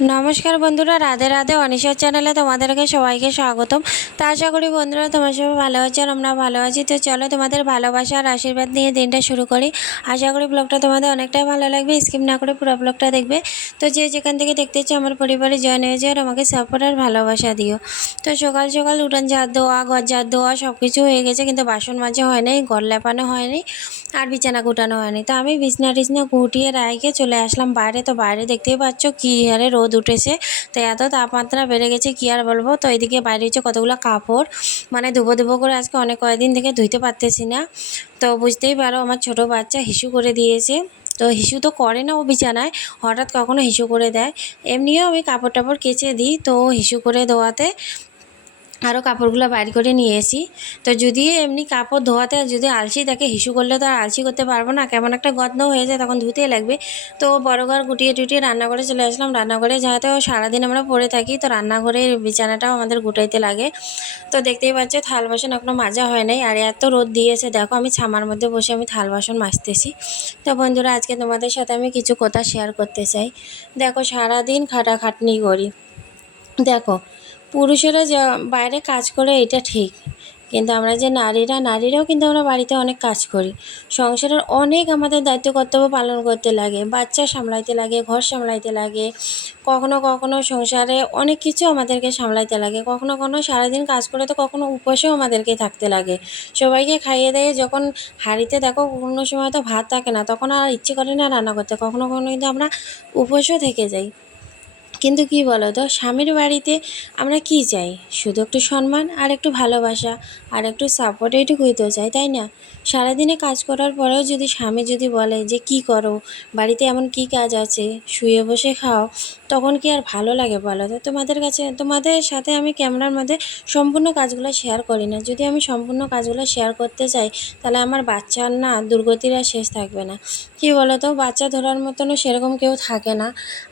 নমস্কার বন্ধুরা, রাধে রাধে। অনিশার চ্যানেলে তোমাদেরকে সবাইকে স্বাগতম। তা আশা করি বন্ধুরা, তোমার সবাই ভালো আছে আর আমরা ভালো আছি। তো চলো তোমাদের ভালোবাসা আর আশীর্বাদ নিয়ে দিনটা শুরু করি। আশা করি ব্লগটা তোমাদের অনেকটাই ভালো লাগবে। স্কিপ না করে পুরো ব্লগটা দেখবে। তো যে যেখান থেকে দেখতেছো আমার পরিবারে জয়েন হয়ে যায় আর আমাকে সাপোর্ট আর ভালোবাসা দিও। তো সকাল সকাল উঠান, ঝাড় দেওয়া, ঘর ঝাড় দেওয়া সব কিছু হয়ে গেছে। কিন্তু বাসন মাজা হয় নাই ঘর লেপানো হয়নি। আর বিছানা গুটানো হয়নি। তো আমি বিছনা টিছনা গুটিয়ে রায়কে চলে আসলাম বাইরে। তো বাইরে দেখতেই পাচ্ছ কী হারে রোদ উঠেছে। তো এত তাপমাত্রা বেড়ে গেছে, কী আর বলব? তো এদিকে বাইরে হচ্ছে কতগুলো কাপড়। মানে ধুবো ধুবো করে আজকে অনেক কয়েকদিন থেকে ধুইতে পারতেছি না। তো বুঝতেই পারো আমার ছোট বাচ্চা হিসু করে দিয়েছে। তো হিসু তো করে না ও বিছানায়। হঠাৎ কখনো হিসু করে দেয়। এমনিও আমি কাপড় টাপড় কেচে দিই তো হিসু করে দেওয়াতে। আরও কাপড়গুলো বাইর করে নিয়ে এসি। তো যদি এমনি কাপড় ধোয়াতে, যদি আলসি থাকে, হিসু করলে তো আর আলসি করতে পারব না। কেমন একটা গন্ধ হয়ে যায়, তখন ধুতেই লাগবে। তো বড় ঘর গুটিয়ে টুটিয়ে রান্নাঘরে চলে আসলাম। রান্নাঘরে যাতে সারাদিন আমরা পড়ে থাকি, তো রান্নাঘরের বিছানাটাও আমাদের গুটাইতে লাগে। তো দেখতেই পাচ্ছ, থাল বাসন এখনও মাজা হয় নাই। আর এত রোদ দিয়েছে, দেখো আমি ছামার মধ্যে বসে আমি থাল বাসন মাজতেছি। তো বন্ধুরা, আজকে তোমাদের সাথে আমি কিছু কথা শেয়ার করতে চাই। দেখো, সারাদিন খাটাখাটনি করি। দেখো পুরুষেরা যা বাইরে কাজ করে এটা ঠিক। কিন্তু আমরা যে নারীরা, নারীরাও কিন্তু আমরা বাড়িতে অনেক কাজ করি। সংসারের অনেক আমাদের দায়িত্ব, কর্তব্য পালন করতে লাগে। বাচ্চা সামলাইতে লাগে, ঘর সামলাইতে লাগে। কখনো কখনো সংসারে অনেক কিছু আমাদেরকে সামলাইতে লাগে। কখনো কখনো সারাদিন কাজ করে তো কখনো উপসেও আমাদেরকে থাকতে লাগে। সবাইকে খাইয়ে দিয়ে যখন হাঁড়িতে দেখো কোনো সময় তো ভাত থাকে না, তখন আর ইচ্ছে করে না রান্না করতে। কখনো কখনো কিন্তু আমরা উপসেও থেকে যাই। কিন্তু কি বলো তো স্বামীর বাড়িতে আমরা কি চাই? শুধু একটু সম্মান আর একটু ভালোবাসা আর একটু সাপোর্ট এইটুকুই তো চাই, তাই না? সারাদিনে কাজ করার পরেও যদি স্বামী যদি বলে যে, কি করো? বাড়িতে এমন কি কাজ আছে? শুয়ে বসে খাও। তখন কি আর ভালো লাগে বলো তো তোমাদের কাছে, তোমাদের সাথে আমি ক্যামেরার মধ্যে সম্পূর্ণ কাজগুলো শেয়ার করি না। যদি আমি সম্পূর্ণ কাজগুলো শেয়ার করতে চাই, তাহলে আমার বাচ্চার না, দুর্গতির আর শেষ থাকবে না। কি বলো তো বাচ্চা ধরার মতনও সেরকম কেউ থাকে না।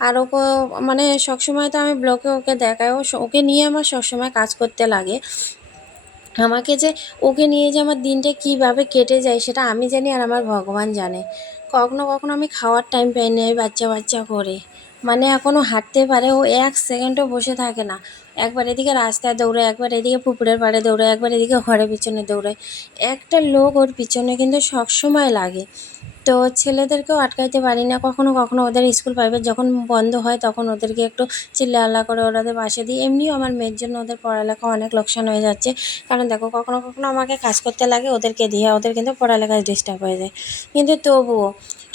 আর ওকে মানে সবসময় তো আমি ব্লকে ওকে দেখাই। ও ওকে নিয়ে আমার সবসময় কাজ করতে লাগে। আমাকে যে ওকে নিয়ে যে আমার দিনটা কীভাবে কেটে যায় সেটা আমি জানি আর আমার ভগবান জানে। কখনো কখনো আমি খাওয়ার টাইম পাই না বাচ্চা বাচ্চা করে। মানে এখনও হাঁটতে পারে, ও এক সেকেন্ডও বসে থাকে না। একবার এদিকে রাস্তায় দৌড়ে একবার এদিকে পুকুরের পাড়ে দৌড়ে একবার এদিকে ঘরের পিছনে দৌড়ে একটা লোক ওর পিছনে কিন্তু সবসময় লাগে। তো ছেলেদেরকেও আটকাইতে পারি না, কখনো কখনো ওদের স্কুল প্রাইভেট যখন বন্ধ হয় তখন ওদেরকে একটু চিল্লা আল্লাহ করে ওদের পাশে দিই এমনিও আমার মেয়ের জন্য ওদের পড়ালেখা অনেক লোকসান হয়ে যাচ্ছে। কারণ দেখো, কখনো কখনো আমাকে কাজ করতে লাগে, ওদেরকে দিয়ে ওদের কিন্তু পড়ালেখায় ডিস্টার্ব হয়ে যায়। কিন্তু তবুও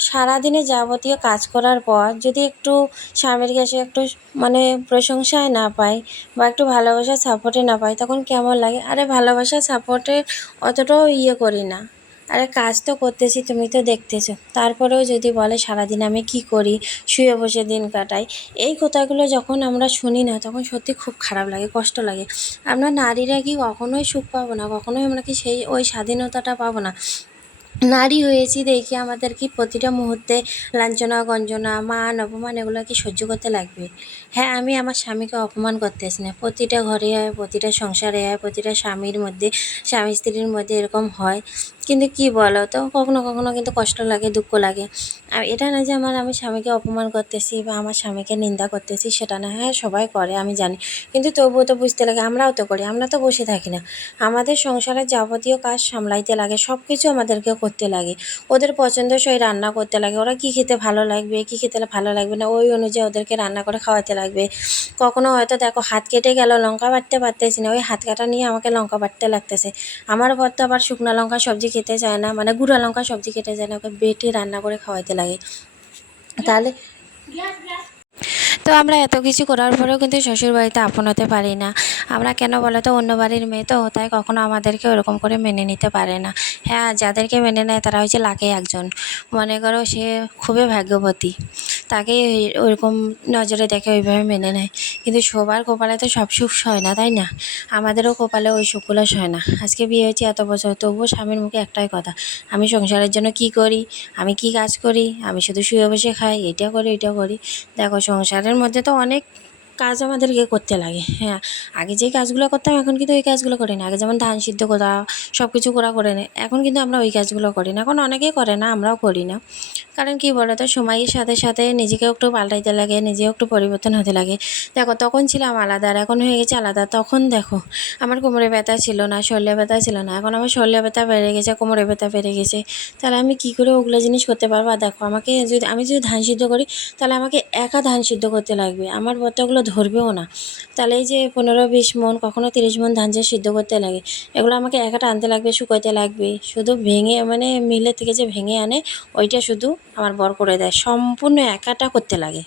সারাদিনে যাবতীয় কাজ করার পর যদি একটু স্বামীর কাছে একটু মানে প্রশংসায় না পাই বা একটু ভালোবাসা সাপোর্টে না পাই, তখন কেমন লাগে? আরে ভালোবাসা সাপোর্টে অতটাও ইয়ে করি না। আরে কাজ তো করতেছি, তুমি তো দেখতেছো। তারপরেও যদি বলে, সারাদিন আমি কি করি, শুয়ে বসে দিন কাটাই, এই কথাগুলো যখন আমরা শুনি না, তখন সত্যি খুব খারাপ লাগে, কষ্ট লাগে। আমরা নারীরা কি কখনোই সুখ পাবো না, কখনোই আমরা কি সেই ওই স্বাধীনতাটা পাবো না। নারী হয়েছি দেখি আমাদের কি প্রতিটা মুহূর্তে লাঞ্ছনা, গঞ্জনা, মান, অপমান, এগুলো কি সহ্য করতে লাগবে? হ্যাঁ আমি আমার স্বামীকে অপমান করতেছি না। প্রতিটা ঘরে হয় প্রতিটা সংসারে হয় প্রতিটা স্বামীর মধ্যে, স্বামী স্ত্রীর মধ্যে এরকম হয়। কিন্তু কি বলো? তো কখনো কখনো কিন্তু কষ্ট লাগে, দুঃখ লাগে। আর এটা না যে আমার, আমি স্বামীকে অপমান করতেছি বা আমার স্বামীকে নিন্দা করতেছি, সেটা না। হ্যাঁ সবাই করে, আমি জানি। কিন্তু তবুও তো বুঝতে লাগে, আমরাও তো করি, আমরা তো বসে থাকি না। আমাদের সংসারের যাবতীয় কাজ সামলাইতে লাগে সব কিছু আমাদেরকে করতে লাগে। ওদের পছন্দসই রান্না করতে লাগে, ওরা কী খেতে ভালো লাগবে, কী খেতে ভালো লাগবে না, ওই অনুযায়ী ওদেরকে রান্না করে খাওয়াতে লাগবে। কখনো হয়তো দেখো, হাত কেটে গেল, লঙ্কা বাটতে পারতেছি না, ওই হাত কাটা নিয়ে আমাকে লঙ্কা বাটতে লাগতেছে। আমার বর তো আবার শুকনো লঙ্কা সবজি খেতে চায় না মানে গুঁড়া লঙ্কা সবজি খেতে চায় না, ওকে বেটে রান্না করে খাওয়াইতে লাগে। তাহলে তো আমরা এত কিছু করার পরেও কিন্তু শ্বশুর বাড়িতে আপন হতে পারি না। আমরা কেন বলো তো, অন্য বাড়ির মেয়ে তো, তাই কখনো আমাদেরকে ওরকম করে মেনে নিতে পারে না। হ্যাঁ যাদেরকে মেনে নেয় তারা হচ্ছে লাখে একজন। মনে করো সে খুবই ভাগ্যবতী। তাকে ওরকম নজরে দেখে ওইভাবে মেনে নেয়। কিন্তু সবার কপালে তো সব সুখ সয় না, তাই না? আমাদেরও কপালে ওই সুখগুলো সয় না। আজকে বিয়ে হয়েছে এত বছর, তবুও স্বামীর মুখে একটাই কথা, আমি সংসারের জন্য কি করি? আমি কি কাজ করি? আমি শুধু শুয়ে বসে খাই, এটা করি এটা করি। দেখো, সংসারের মধ্যে তো অনেক কাজ আমাদেরকে করতে লাগে হ্যাঁ। আগে যেই কাজগুলো করতাম, এখন কিন্তু ওই কাজগুলো করি না। আগে যেমন ধান সিদ্ধ করা সব কিছু করা করে নেয়। এখন কিন্তু আমরা ওই কাজগুলো করি না। এখন অনেকেই করে না, আমরাও করি না। কারণ কী বলো তো সময়ের সাথে সাথে নিজেকেও একটু পাল্টাইতে লাগে, নিজেও একটু পরিবর্তন হতে লাগে। দেখো, তখন ছিলাম আলাদা আর এখন হয়ে গেছে আলাদা। তখন দেখো, আমার কোমরে ব্যথা ছিল না, শরীরে ব্যথা ছিল না। এখন আমার শরীরে ব্যথা বেড়ে গেছে, কোমরে ব্যথা বেড়ে গেছে। তাহলে আমি কী করে ওগুলো জিনিস করতে পারব? দেখো, আমাকে যদি, আমি যদি ধান সিদ্ধ করি, তাহলে আমাকে একা ধান সিদ্ধ করতে লাগবে। আমার বত্তাগুলো ধরবেও না। তাহলে যে পনেরো, বিশ মন, কখনো তিরিশ মন ধান যে সিদ্ধ করতে লাগে, এগুলো আমাকে একাটা আনতে লাগবে শুকাইতে লাগবে। শুধু ভেঙে মানে মিলের থেকে যে ভেঙে আনে, ওইটা শুধু আমার বর করে দেয়। সম্পূর্ণ একাটা করতে লাগে।